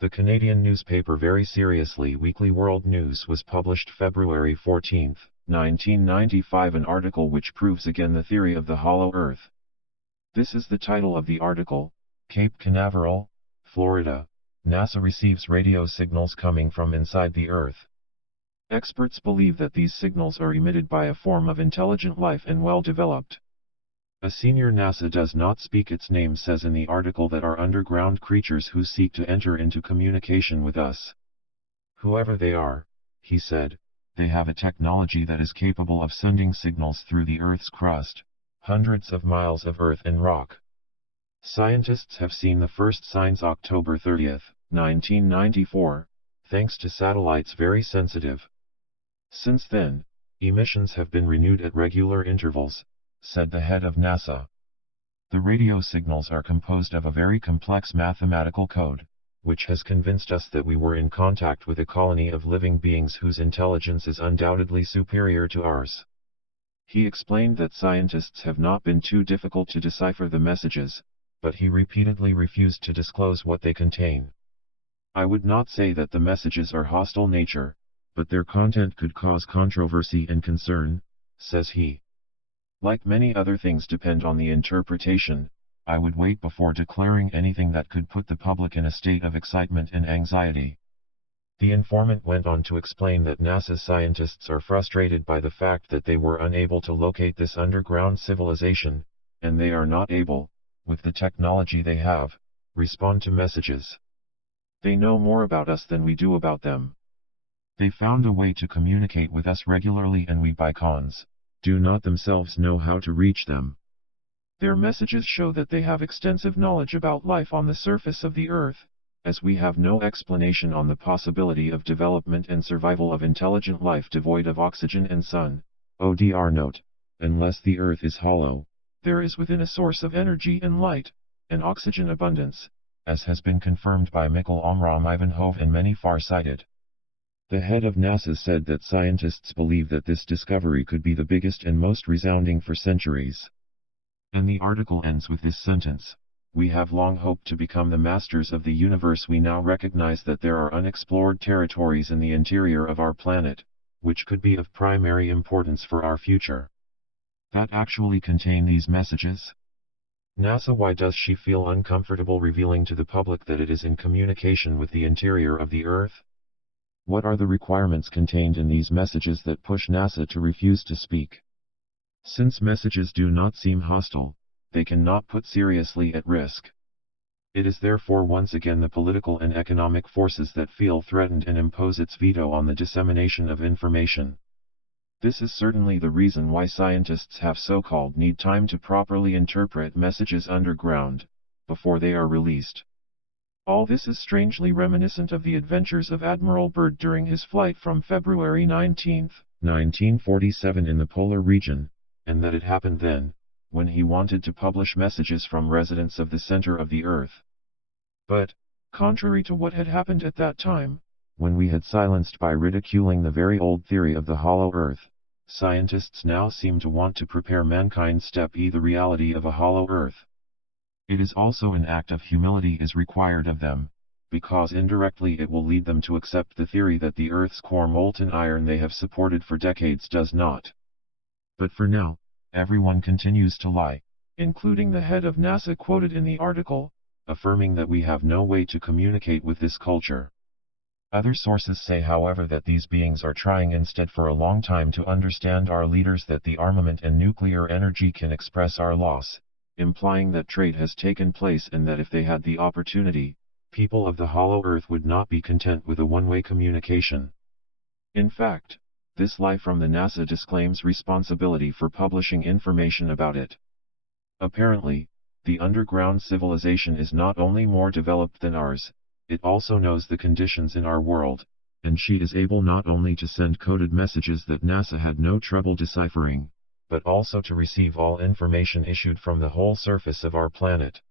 The Canadian newspaper Very Seriously Weekly World News was published February 14, 1995, an article which proves again the theory of the hollow Earth. This is the title of the article: Cape Canaveral, Florida. NASA receives radio signals coming from inside the Earth. Experts believe that these signals are emitted by a form of intelligent life and well-developed. A senior NASA does not speak its name says in the article that are underground creatures who seek to enter into communication with us. Whoever they are, he said, they have a technology that is capable of sending signals through the Earth's crust, hundreds of miles of earth and rock. Scientists have seen the first signs October 30, 1994, thanks to satellites very sensitive. Since then, emissions have been renewed at regular intervals, said the head of NASA. The radio signals are composed of a very complex mathematical code, which has convinced us that we were in contact with a colony of living beings whose intelligence is undoubtedly superior to ours. He explained that scientists have not been too difficult to decipher the messages, but he repeatedly refused to disclose what they contain. I would not say that the messages are hostile nature, but their content could cause controversy and concern, says he. Like many other things depend on the interpretation, I would wait before declaring anything that could put the public in a state of excitement and anxiety. The informant went on to explain that NASA scientists are frustrated by the fact that they were unable to locate this underground civilization, and they are not able, with the technology they have, respond to messages. They know more about us than we do about them. They found a way to communicate with us regularly and we by cons, do not themselves know how to reach them. Their messages show that they have extensive knowledge about life on the surface of the Earth, as we have no explanation on the possibility of development and survival of intelligent life devoid of oxygen and sun. ODR note: unless the Earth is hollow, there is within a source of energy and light, and oxygen abundance, as has been confirmed by Mikhail Omram Ivanhov and many far-sighted. The head of NASA said that scientists believe that this discovery could be the biggest and most resounding for centuries. And the article ends with this sentence: we have long hoped to become the masters of the universe. We now recognize that there are unexplored territories in the interior of our planet, which could be of primary importance for our future. That actually contain these messages? NASA: why does she feel uncomfortable revealing to the public that it is in communication with the interior of the Earth? What are the requirements contained in these messages that push NASA to refuse to speak? Since messages do not seem hostile, they cannot put seriously at risk. It is therefore once again the political and economic forces that feel threatened and impose its veto on the dissemination of information. This is certainly the reason why scientists have so-called need time to properly interpret messages underground, before they are released. All this is strangely reminiscent of the adventures of Admiral Byrd during his flight from February 19, 1947 in the polar region, and that it happened then, when he wanted to publish messages from residents of the center of the Earth. But, contrary to what had happened at that time, when we had silenced by ridiculing the very old theory of the hollow Earth, scientists now seem to want to prepare mankind step E, the reality of a hollow Earth. It is also an act of humility is required of them, because indirectly it will lead them to accept the theory that the Earth's core molten iron they have supported for decades does not. But for now, everyone continues to lie, including the head of NASA quoted in the article, affirming that we have no way to communicate with this culture. Other sources say, however, that these beings are trying instead for a long time to understand our leaders, that the armament and nuclear energy can express our loss, implying that trade has taken place and that if they had the opportunity, people of the hollow Earth would not be content with a one-way communication. In fact, this lie from the NASA disclaims responsibility for publishing information about it. Apparently, the underground civilization is not only more developed than ours, it also knows the conditions in our world, and she is able not only to send coded messages that NASA had no trouble deciphering, but also to receive all information issued from the whole surface of our planet.